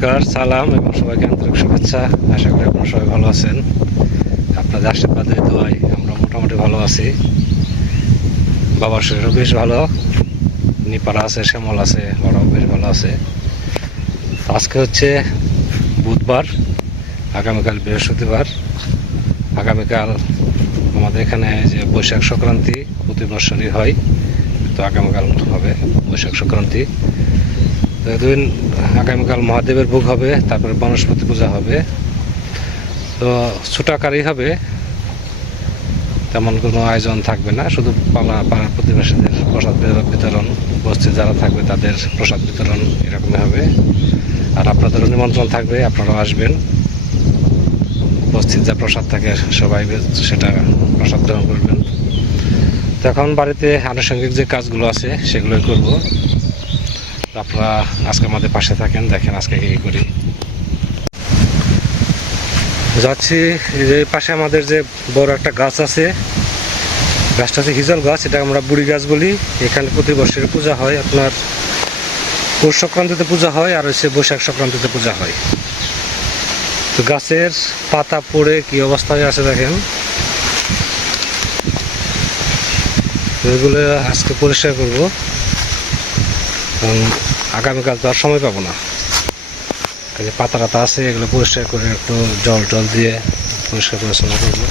নমস্কার, সালাম এবং সবাইকে আন্তরিক শুভেচ্ছা। আশা করি আপনারা সবাই ভালো আছেন। আপনাদের আশীর্বাদে দোয়াই আমরা মোটামুটি ভালো আছি। বাবার শরীরও বেশ ভালো। নিপাড়া আছে, শ্যামল আছে ওরাও বেশ ভালো আছে। আজকে হচ্ছে বুধবার, আগামীকাল বৃহস্পতিবার। আগামীকাল আমাদের এখানে যে বৈশাখ সংক্রান্তি প্রতি বছরই হয়, তো আগামীকাল হবে বৈশাখ সংক্রান্তি। তো দুদিন আগামীকাল মহাদেবের ভোগ হবে, তারপরে বনস্পতি পূজা হবে। তো ছোট আকারেই হবে, তেমন কোনো আয়োজন থাকবে না। শুধু পালা পাড়ার প্রতিবেশীদের প্রসাদ বিতরণ- উপস্থিত যারা থাকবে তাদের প্রসাদ বিতরণ এরকমই হবে। আর আপনাদেরও নিমন্ত্রণ থাকবে, আপনারাও আসবেন। উপস্থিত যা প্রসাদ থাকে, সবাই সেটা প্রসাদ গ্রহণ করবেন। তো এখন বাড়িতে আনুষঙ্গিক যে কাজগুলো আছে, সেগুলোই করব। আপনারা আজকে আমাদের পাশে থাকেন, দেখেন আজকে কি করি। যাচ্ছি যে পাশে আমাদের যে বড় একটা গাছ আছে, গাছটা হচ্ছে হিজল গাছ, এটা আমরা বুড়ি গাছ বলি। এখানে প্রতি বছর পূজা হয়, আপনার পৌষ সংক্রান্তিতে পূজা হয়, আর হচ্ছে বৈশাখ সংক্রান্তিতে পূজা হয়। তো গাছের পাতা পড়ে কি অবস্থায় আছে দেখেন। এগুলো আজকে পরিষ্কার করব। কারণ আগামীকাল তো আর সময় পাবো না। যে পাতা টাতা আছে, এগুলো পরিষ্কার করে একটু জল টল দিয়ে পরিষ্কার পরিচ্ছন্ন করব।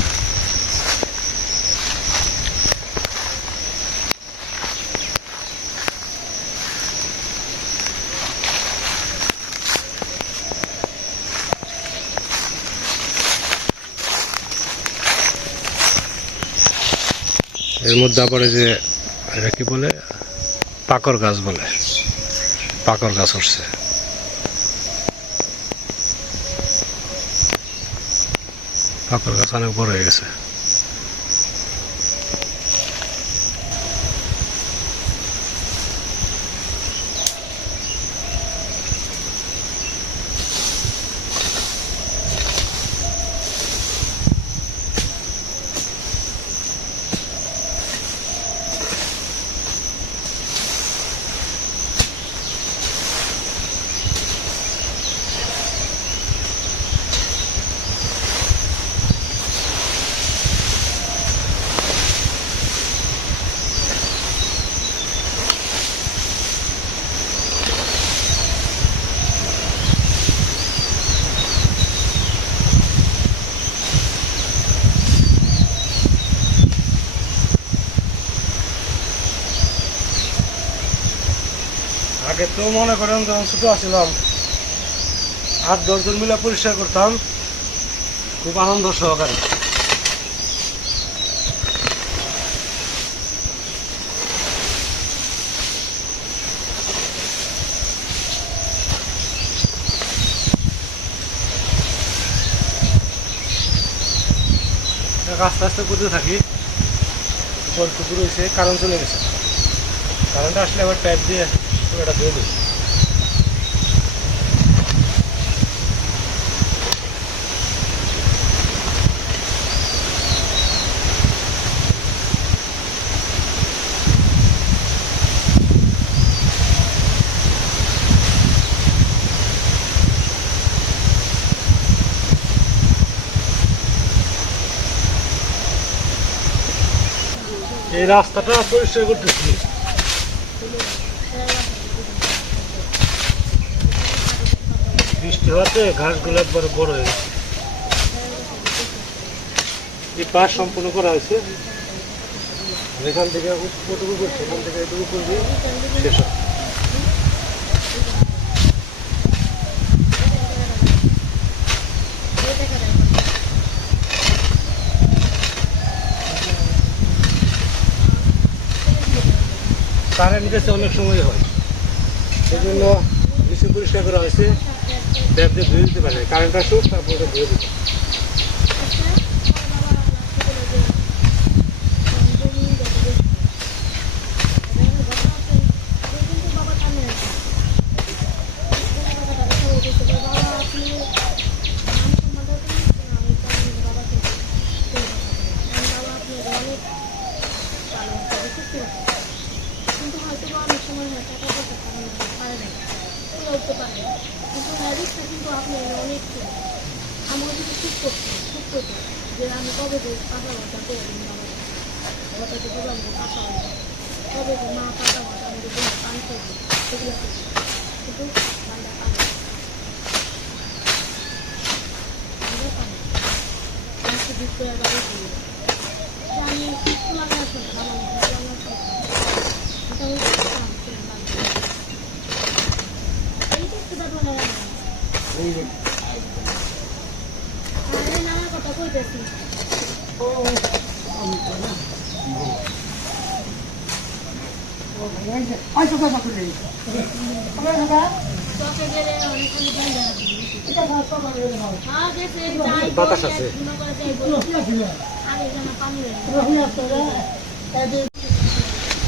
এর মধ্যে আবার যে, এটা কি বলে? পাকর গাছ বলে। পাকর গাছ উঠছে। পাকর গাছ অনেক বড় হয়ে গেছে। আগে তো মনে করেন যখন ছোট আসছিলাম আট, দশজন মিলে পরিষ্কার করতাম। খুব আনন্দ সহকারে। আস্তে আস্তে করতে থাকি। উপর কুকুর হয়েছে কারণ চলে গেছে। কারেন্ট আসলে আবার পাইপ দিয়ে পুরোটা ধুয়ে দিই। এই রাস্তাটা পরিষ্কার করতেছি। হওয়াতে ঘাসগুলো একবার বড় হয়ে গেছে। এই পাশ সম্পূর্ণ করা হয়েছে। এখান থেকে উপরটুকু করছে, এখান থেকে এটুকু করবি, শেষ হবে। কারেন্ট গেছে অনেক সময় হয়। সেই জন্য বেশি পরিষ্কার করা হয়েছে। ট্যাপ দিয়ে ধুয়ে দিতে পারে কারেন্ট আসুক, তারপরে ওটা ধুয়ে দিতে। কিন্তু হয়তো অনেক সময় টাকা পয়সা পারে না পারে। না করতে পারে কিন্তু হ্যারিস আপনি অনেক আমার কিছু ঠিক করতে ঠিক করতে যে আমি কবে কাঁচা ভাতা করে দিন বাবা ওটা তো বললাম যে কাঁচা কবে মা কাঁচা ভাতা আমি যে পান করব সেগুলো কিন্তু দিক করে গাড়ি দিয়ে। আমি তোমার কাছে শুনতাম আমার আমার এটা হচ্ছে কাম করে বান্দা এইটা একটু ব্যাপার না আরে নানার কথা কইতেছি চকে গেলে অনেকখানি জায়গা আছে হ্যাঁ গেছে বাতাস আছে।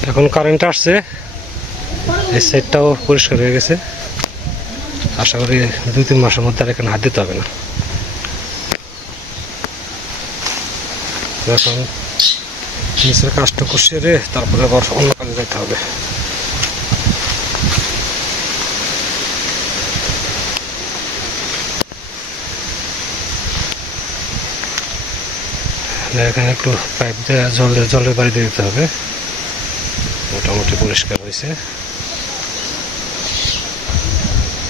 এখন কারেন্ট আসছে এই সাইডটাও পরিষ্কার হয়ে গেছে আশা করি দুই, তিন মাসের মধ্যে আর এখানে হাত দিতে হবে না। এখন নিচের কাজটা কষিয়ে রে, তারপরে আবার অন্য কাজে যেতে হবে। এখানে একটু পাইপ দিয়ে জলের জলের বাড়ি দিতে হবে। মোটামুটি পরিষ্কার হয়েছে।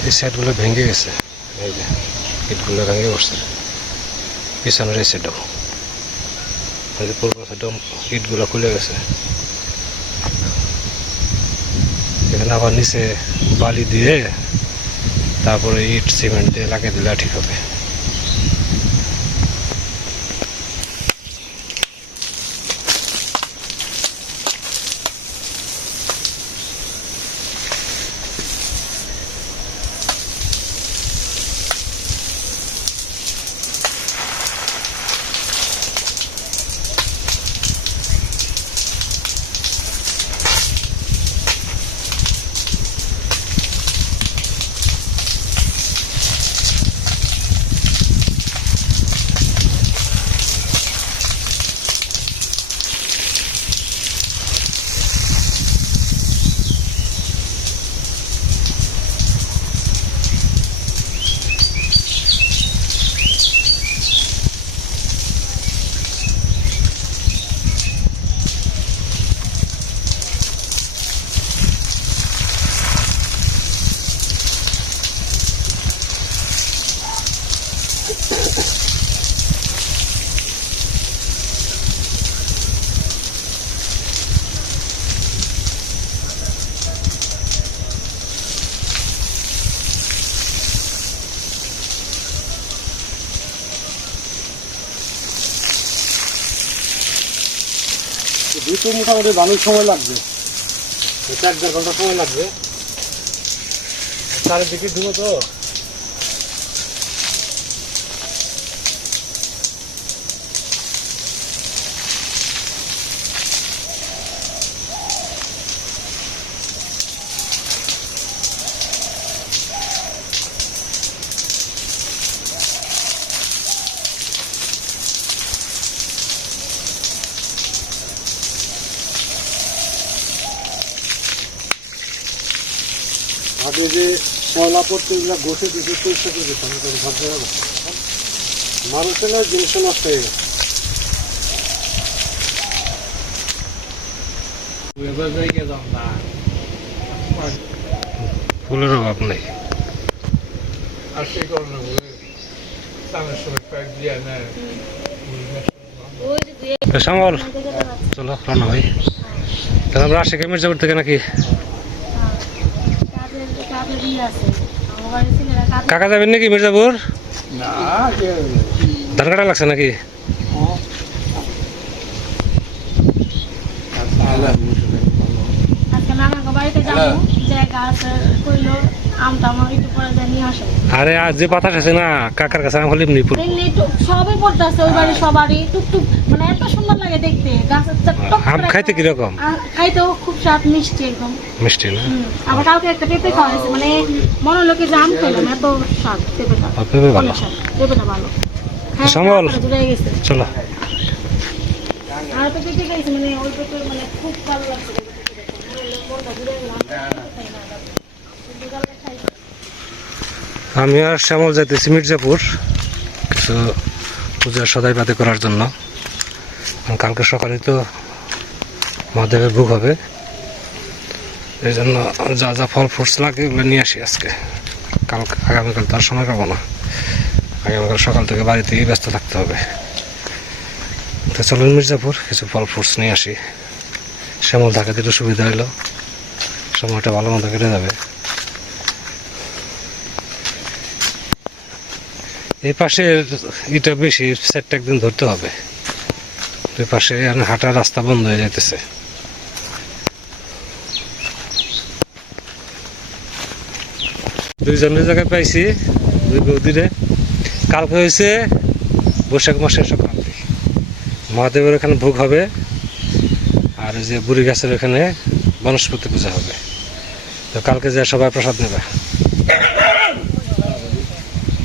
এই সাইডগুলো ভেঙে গেছে। এই যে, ইটগুলো ভেঙে বসছে পিছনের এই সাইডটাও পূর্ব সাইডটাও ইটগুলো খুলে গেছে। এখানে আবার নিচে বালি দিয়ে তারপরে ইট, সিমেন্ট দিয়ে লাগিয়ে দিলে ঠিক হবে। তো মোটামুটি বানুর সময় লাগবে। এটা এক দেড় ঘণ্টা সময় লাগবে। চারিদিকে দিব তো। আগে যে শ্যাওলা পড়তে এগুলো ঘষে দিতে পরিষ্কার করে ভাবতে হবে। মানুষের না জিনিসটা নষ্ট হয়ে গেছে। ফুলের অভাব নেই। আর কারণে যাচ্ছে চলো রান্না হয় তাহলে আমরা থেকে নাকি কাজের কাজের ইয়ে আছে আমার বাড়ির ছেলেরা কাজ কাকা যাবেন নাকি মির্জাপুর? না ধান কাটা লাগছে নাকি? আজকে নানার বাড়িতে যাব। যে গাছ কইলো। আমটা আমার একটু পরে যায় নিয়ে আসো আরে আজ যে বাতাস আছে না কাকার কাছে আমি হলে এমনি দেখলি টুক সবই পড়তেছে ওই বাড়ি সবারই। টুকটুক মানে এত সুন্দর লাগে দেখতে। গাছের টক আম খাইতে কীরকম? আর খাইতেও খুব স্বাদ মিষ্টি একদম। মিষ্টি না? আবার কালকে একটা পেঁপে খাওয়া হয়েছে মানে মনে হলো কি যে খেলাম এত স্বাদ পেঁপেটা। আর পেঁপে ভালো? পেঁপেটা ভালো। হ্যাঁ, জুড়ে গেছে। চলো। আর পেঁপে মানে ওই পেঁপে মানে খুব ভালো লাগছে পেঁপে খেতে। মনে হলো মনটা জুড়ে গেল। আমি আর শ্যামল যাইতেছি মির্জাপুর কিছু পূজার সদাই পাতি করার জন্য। কালকে সকালে তো মহাদেবের ভোগ হবে। এই জন্য যা যা ফল ফ্রুটস লাগে ওগুলো নিয়ে আসি আজকে। কাল আগামীকাল তো আর সময় পাবো না। আগামীকাল সকাল থেকে বাড়িতেই ব্যস্ত থাকতে হবে। তো চলুন মির্জাপুর, কিছু ফল ফ্রুটস নিয়ে আসি। শ্যামল থাকাতে একটু সুবিধা হলো সময়টা ভালো মতো কেটে যাবে। এই পাশে এটা বেশি, সেটটা একদিন ধরতে হবে। ওই পাশে হাঁটার রাস্তা বন্ধ হয়ে যাইতেছে। দুইজনের জায়গায় পাইছি, দুই বৌদিরে। কালকে হয়েছে বৈশাখ মাসের সংক্রান্তি। মহাদেবের এখানে ভোগ হবে, আর যে বুড়ি গাছের এখানে বনস্পতি পূজা হবে। তো কালকে যে সবাই প্রসাদ নেবে।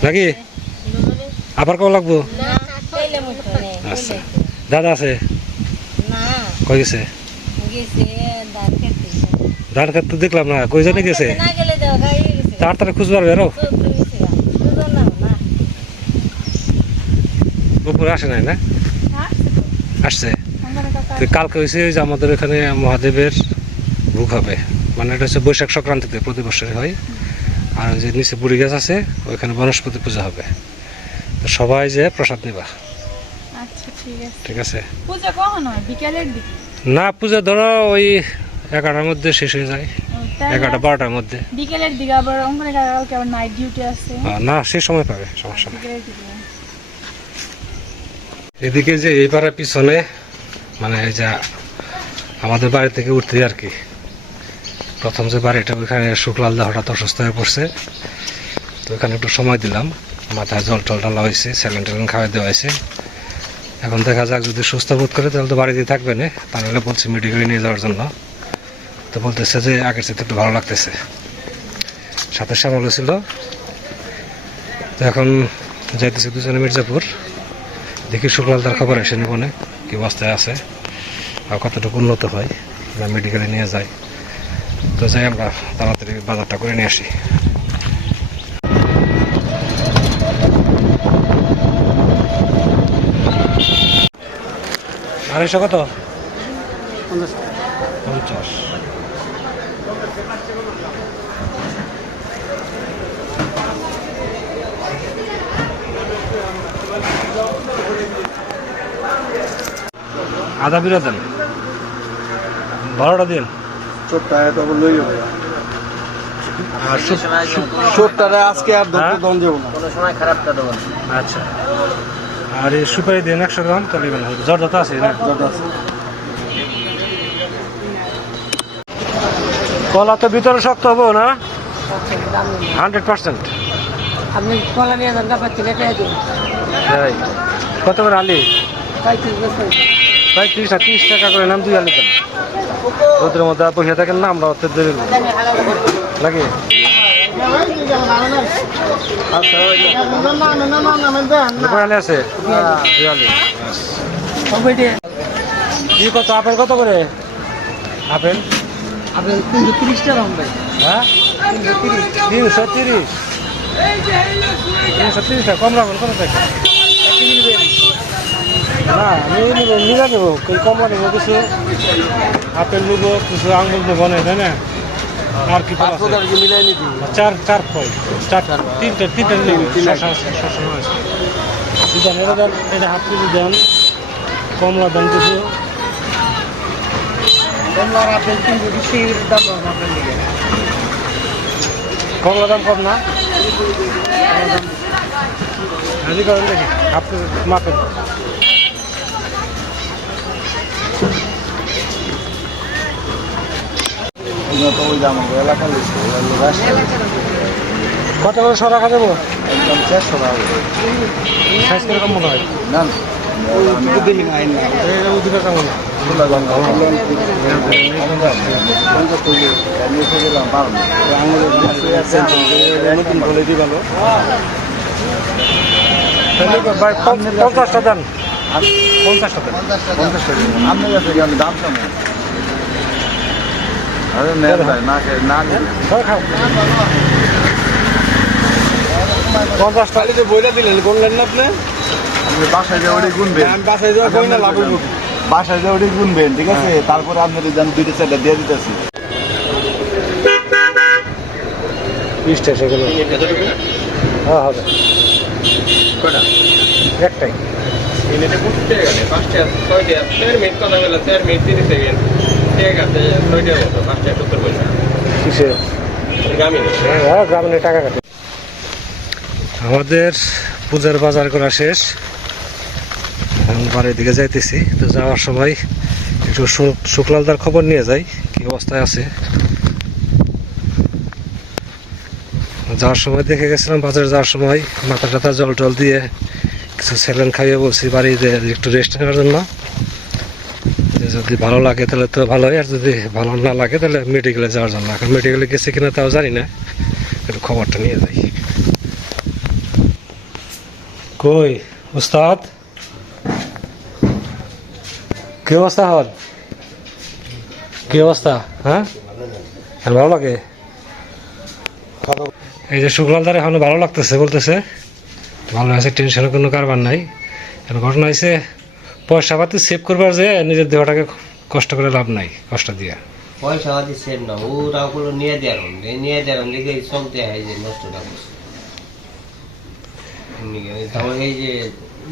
নাকি? আবার কবে লাগবো? আচ্ছা। দাদা আছে? কই গেছে? ধান খেতে। দেখলাম না কই জানে গেছে। তাড়াতাড়ি খুঁজবার বেরো। দুজন না না। উপরে আসে নাই না? আসছে। তো কালকে হয়েছে যে আমাদের এখানে মহাদেবের ভোগ হবে। মানে এটা হচ্ছে বৈশাখ সংক্রান্তিতে প্রতি বছরই হয়। আর যে নিচে বুড়ি গাছ আছে ওইখানে বনস্পতি পূজা হবে। সবাই যে প্রসাদ নিবা। আচ্ছা ঠিক আছে। না পূজা ধরো ওই এগারোটার মধ্যে শেষ হয়ে যায়। এগারোটা বারোটার মধ্যে। বিকেলের দিকে আবার কালকে আবার নাইট ডিউটি আছে। না সে সময় পাবে সমস্যা নেই। এদিকে যে এই পাড়ার পিছনে মানে এই যা আমাদের বাড়ি থেকে উঠতে আর কি। প্রথম যে বাড়িটা ওইখানে শুক্লালদা হঠাৎ অসুস্থ হয়ে পড়ছে। তো ওখানে একটু সময় দিলাম। মাথায় জল টল ঢালা হয়েছে স্যালেন ট্যালেন খাওয়াই দেওয়া হয়েছে। এখন দেখা যাক যদি সুস্থ বোধ করে, তাহলে তো বাড়িতে থাকবে না। তা নাহলে বলছি মেডিকেলে নিয়ে যাওয়ার জন্য। তো বলতেছে যে আগের সাথে একটু ভালো লাগতেছে। সাথে শ্যামল ছিল। তো এখন যাইতেছে দুজনে মির্জাপুর। দেখি শুক্লালদার খবর এসে নিব না, কি অবস্থায় আছে, আর কতটুকু উন্নত হয় আমরা মেডিকেলে নিয়ে যাই তো যাই আমরা তাড়াতাড়ি বাজারটা করে নিয়ে আসি। আড়াইশো কত? পঞ্চাশ। আধা বিরা দেন। বারোটা দিন। আর আজকে আর ধরতে দম যাব না। আচ্ছা। আর এই সুপারি দিন একশো গ্রাম তাহলে জ্বর যত আছে না? কলা তো ভিতরে শক্ত হব না? Hundred percent. আপনি কলা নিয়ে যান পাচ্ছি লেটে দিন। কত করে আলি? পঁয়ত্রিশ প্রায় তিরিশ টাকা তিরিশ টাকা করে নাম দুই আলি দেন রোদের মধ্যে আর বসে থাকেন না আমরা নাকি? আলি আছে কত আপেল কত করে আপেল আপনি তিনশো তিরিশ টাকা হ্যাঁ তিনশো তিরিশ তিনশো তিরিশ টাকা কম রাখবেন কত টাকা না আমি নিব নিরা নেব কমলা নেব কিছু আপেল নেব কিছু আঙ্গুর নেব না তাই না আর কি ফল আছে? মিলাই নিবি চার চার ফল চার তিনটে তিনটে শশা আছে শশা আছে। দুটা এটা দেন এটা হাফ কেজি দেন। কমলা দেন কিছু কমলার আপেল দাম আপনার দিকে। কমলা দাম কম না? হাজি করেন দেখি আপনি মাপেন। তো ওই দাম এলাকার কত করে শো রাখা দেবো একদম চারশো টাকা সাইজ কীরকম মনে হয়? না না। ওদিকে কেমন নতুন বলে পঞ্চাশটা দেন। পঞ্চাশটা দেন। পঞ্চাশ টাকা আপনার কাছে আমি দাম কেমন আরে নেন ভাই না খেয়ে না খাও পঞ্চাশ টাকা বইটা দিলেন করলেন না আপনি আপনি বাসায় যে ওটি গুনবেন আমি বাসায় যাওয়া কই না লাভ? বাসায় যে ওটি গুনবেন ঠিক আছে তারপরে আপনার যান দুইটা চারটা দিয়ে দিতেছি বিশটা সেগুলো হ্যাঁ হবে একটাই মিনিটে গেলে পাঁচটা ছয়টা চার মিনিট কথা বলে চার মিনিট তিরিশ সেকেন্ড ঠিক আছে ছয়টার মতো পাঁচটা সত্তর পয়সা। কিসে গ্রামীণ। হ্যাঁ গ্রামীণে টাকা কাটে। আমাদের পূজার বাজার করা শেষ। এখন বাড়ির দিকে যাইতেছি তো যাওয়ার সময় একটু শুক্লালদার খবর নিয়ে যাই কি অবস্থায় আছে। যাওয়ার সময় দেখে গেছিলাম বাজারে যাওয়ার সময় মাথা টাথা জল টল দিয়ে কিছু স্যালেন খাইয়ে বলছি বাড়িতে একটু রেস্ট নেওয়ার জন্য। যদি ভালো লাগে তাহলে তো ভালোই আর যদি ভালো না লাগে তাহলে মেডিকেলে যাওয়ার জন্য এখন মেডিকেলে গেছে কিনা তাও জানি না। একটু খবরটা নিয়ে যাই। কই উস্তাদ কি অবস্থা হল? কি অবস্থা হ্যাঁ? ভালো লাগে? এই যে শুক্লালদার এখন ভালো লাগতেছে বলতেছে। ভালো আছে টেনশনের কোনো কারবার নাই। ঘটনা হয়েছে পয়সা পাতি সেভ করবার যে নিজের দেহটাকে কষ্ট করে লাভ নাই কষ্ট দিয়ে। পয়সা আদি সেভ না ওরা ওগুলো নিয়ে দেওয়ার নিয়ে দেওয়ার দিকে সব হয় যে নষ্ট না করছে তারপর এই যে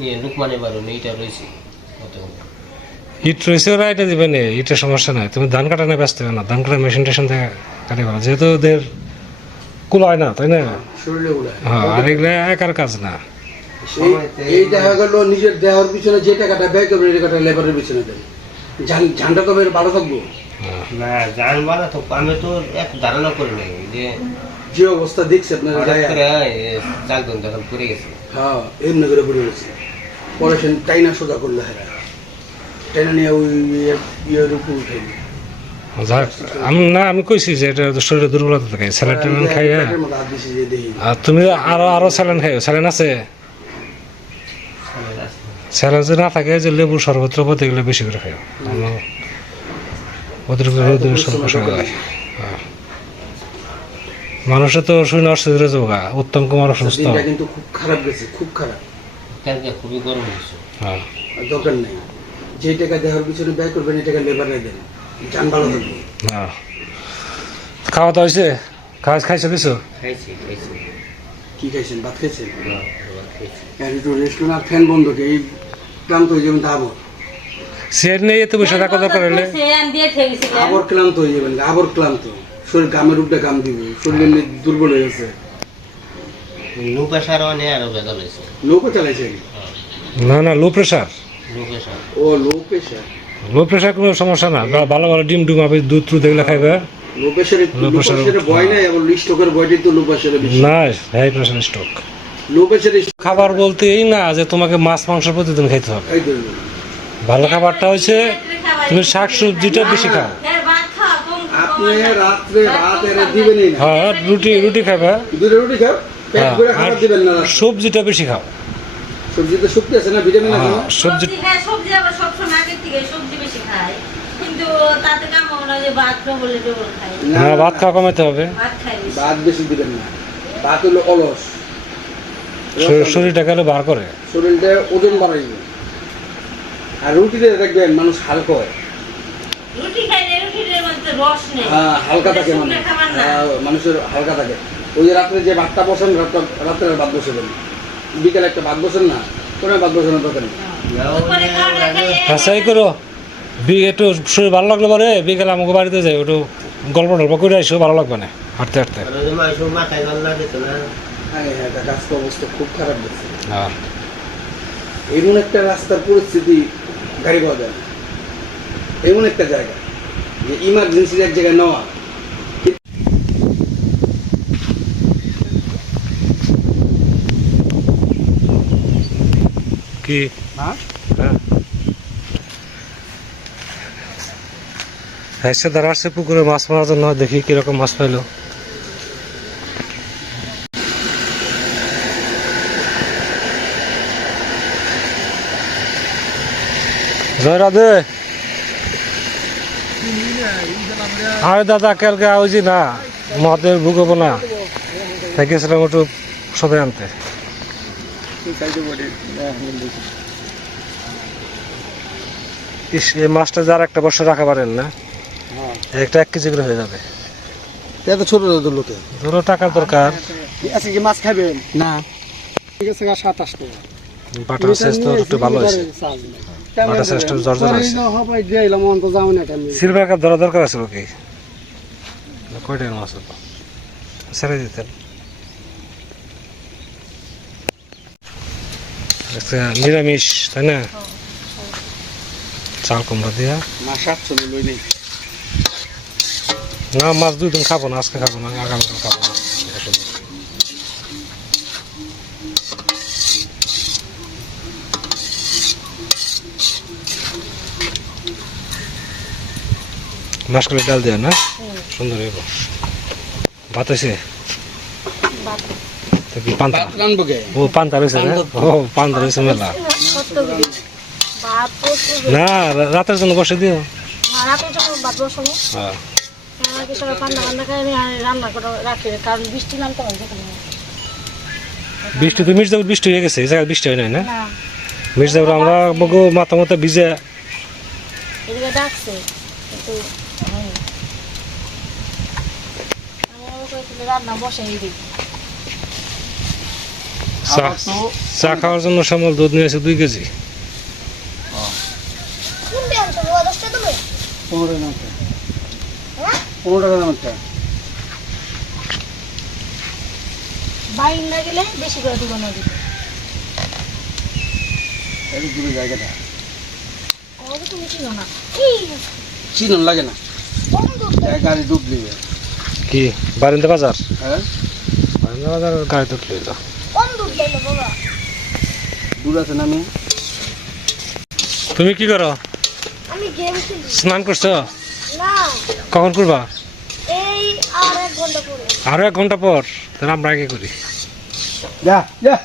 ইয়ে লুকমানে বারো এইটা রয়েছে ইট রয়েছে ওরা এটা দিবে না ইটের সমস্যা নাই। তুমি ধান কাটা না ব্যস্ত হবে না ধান কাটা মেশিন টেশিন থেকে কাটে পারো যেহেতু ওদের কুল হয় না তাই না? হ্যাঁ আর এগুলো একার কাজ না। এই দেখা গেল নিজের দেহের পিছনে যে টাকাটা ব্যয় করবেন এই টাকাটা লেবারের পিছনে দেন ঝান্ডা কবে ভালো থাকব? না জানবা না তো আমি তো এক ধারণা করি নাই যে যে অবস্থা দেখছে আপনার পড়ে গেছে। হ্যাঁ এমনি করে পড়ে গেছে। পরে সে টাইনা সোজা করল হেরা। টাইনা নিয়ে ওই ইয়ে- ইয়ের উপর আমি না আমি কইছি যে এটা শরীরে দুর্বলতা থাকে। খাই হ্যাঁ আর তুমি আরও আরও স্যালান খাইও। স্যালান আছে? স্যালান যদি না থাকে যে লেবু শরবত টরবত এগুলো বেশি করে আমার অতিরিক্ত রোদের। মানুষের তো শরীর অসুস্থ হয়ে যাব উত্তম কুমার অসুস্থ। কিন্তু খুব খারাপ গেছে খুব খারাপ। খুবই গরম হয়েছে। হ্যাঁ। আর দরকার নেই। যে টাকা দেহের পিছনে ব্যয় করবেন এই টাকা লেবারে দেন যান ভালো থাকবে। হ্যাঁ। খাওয়া তো হয়েছে? খাওয়া খাইছো কিছু? খাইছি খাইছি। কি খাইছেন? ভাত খাইছেন? একটু রেস্টুরেন্ট আর ফ্যান বন্ধ কে? এই ক্লান্ত হয়ে যাবেন আবর। সিয়ার নেই এত বসে থাকা দরকার হলে আবর ক্লান্ত হয়ে যাবেন আবর ক্লান্ত। শরীর গামের উপরে গাম দিবে শরীর এমনি দুর্বল হয়ে গেছে। লো প্রেশার অনেক আরও বেদল হয়েছে নৌকো চালাইছেন না না লো প্রেশার ও লো প্রেশার লো প্রেশার কোনো সমস্যা না। ভালো ভালো ডিম ডুম আপনি দুধ টুধ এগুলো খাইবে। লো প্রেশারে ভয় নাই আবার স্ট্রোকের ভয়টাই তো লো প্রেশারে বেশি। না হাই স্ট্রোক। লো প্রেশারে খাবার বলতে এই না যে তোমাকে মাছ মাংস প্রতিদিন খাইতে হবে। ভালো খাবারটা হচ্ছে তুমি শাক সবজিটা বেশি খাও। হ্যাঁ রুটি রুটি খাবে দুটো রুটি খাও পেট হ্যাঁ, আর রাত্রে। সবজিটা বেশি খাও। সবজিতে শক্তি আছে না ভিটামিন আছে সবজি সবজি সবজি আবার সবসময় থেকে সবজি বেশি খায় কিন্তু তাতে কাম হবে যে ভাত ডবল খাওয়া কমাতে হবে। ভাত বেশি। ভাত বেশি দিবেন না। ভাত হলো অলস। শরীর- শরীরটা গেলে বার করে। শরীরটা ওজন বাড়াইবে আর রুটিতে দেখবেন মানুষ হালকা হয়। রুটি খাইলে রুটির মধ্যে রস নেই। হ্যাঁ, হালকা থাকে মানে হ্যাঁ, মানুষের হালকা থাকে। ওই যে রাত্রে যে ভাতটা বসেন রাত্রে- রাত্রে ভাত বসেবেন। বিকেলে একটা ভাত বসেন না কোনো ভাত বসানোর দরকার নেই। আচ্ছা এই করো। বি একটু শরীর ভালো লাগল পরে বিকেলে আমাকে বাড়িতে যাই একটু গল্প টল্প করে আসো ভালো লাগবে না হাঁটতে হাঁটতে। হ্যাঁ হ্যাঁ রাস্তা অবস্থা খুব খারাপ হ্যাঁ। এমন একটা রাস্তার পরিস্থিতি গাড়ি পাওয়া যায় এমন একটা জায়গা যে ইমার্জেন্সি এক জায়গায় নেওয়া। কি? হ্যাঁ? হ্যাঁ। দাঁড়াচ্ছে পুকুরে মাছ মারার জন্য দেখি কীরকম মাছ পাইলো। জয় রাধে। আরে দাদা কালকে আওজি না। মহাদেব ভুগব না। গেছিলাম একটু সবাই আনতে। এই মাছটা যার একটা বছর রাখা পারেন না। একটা এক কেজি করে হয়ে যাবে। এত ছোট ছোট লোকে। ধরো টাকার দরকার। আজকে কি মাছ খাবেন? না। ঠিক আছে সাতাশ টাকা। বাটার সাইজ তো একটু ভালো হয়েছে। বাটার সাইজটা জর্জর হয়েছে। সিলভার কাপ ধরা দরকার আছে কি মাছ হতো ছেড়ে দিতেন আচ্ছা, নিরামিষ তাই না? চাল কুমড়া দিয়া। না মাছ দুই দিন খাব না আজকে খাব না আগামীকাল খাব না। মাসকলে ডাল দেওয়া না? সুন্দর হইব। ভাত হয়েছে পান্তা? ও পান্তা রয়েছে না? ও পান্তা রয়েছে মেলা। না রাতের জন্য বসে দিও। হ্যাঁ। বৃষ্টি তো মির্জাপুর বৃষ্টি হয়ে গেছে এই জায়গায় বৃষ্টি হয় নাই না? মির্জাপুর আমরা মাথা মতো ভিজে ডাকছে কিন্তু হয়নি। আমি মনে করি তাহলে রান্না বসাই দিই চা চা খাওয়ার জন্য শ্যামল দুধ নিয়েছে দুই কেজি। গেলে বেশি করে দিব না দূরে জায়গাটা চিনন লাগে না। গাড়ি ডুব দিবে। কি বারিন্দা বাজার? হ্যাঁ। বারিন্দা বাজার গাড়ি দুধ লইল বন্ধ দিলে বাবা? দূর আছে না আমি তুমি কি করো? আমি গেম খেলি। স্নান করছ? না। কখন করবা? এই আর এক ঘণ্টা পর। আরও এক ঘণ্টা পর। তাহলে আমরা আগে করি। যা যা।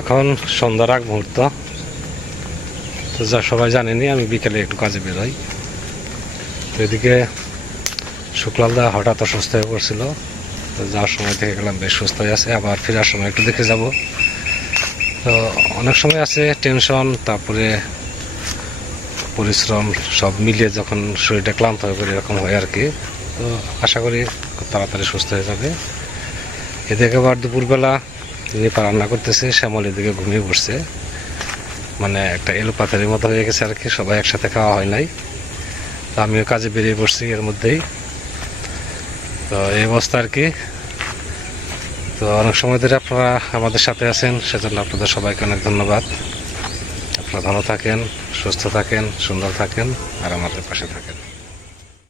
এখন সন্ধ্যার আগ মুহূর্ত। তো যা সবাই জানেনি, আমি বিকেলে একটু কাজে বেরোই। তো এদিকে শুক্লালদা হঠাৎ অসুস্থ হয়ে পড়ছিল। তো যাওয়ার সময় দেখে গেলাম বেশ সুস্থ হয়ে আছে। আবার ফেরার সময় একটু দেখে যাব। তো অনেক সময় আছে, টেনশন, তারপরে পরিশ্রম, সব মিলিয়ে যখন শরীরটা ক্লান্ত হয়ে পড়ে এরকম হয় আর কি। তো আশা করি তাড়াতাড়ি সুস্থ হয়ে যাবে। এদিকে আবার দুপুরবেলা নিপা রান্না করতেছে, শ্যামল এদিকে ঘুমিয়ে পড়ছে। মানে একটা এলো পাথারের মতো হয়ে গেছে আর কি, সবাই একসাথে খাওয়া হয় নাই। তো আমিও কাজে বেরিয়ে পড়ছি এর মধ্যেই। তো এই অবস্থা আর কি। তো অনেক সময় ধরে আপনারা আমাদের সাথে আছেন, সেজন্য আপনাদের সবাইকে অনেক ধন্যবাদ। আপনারা ভালো থাকেন, সুস্থ থাকেন, সুন্দর থাকেন, আর আমাদের পাশে থাকেন।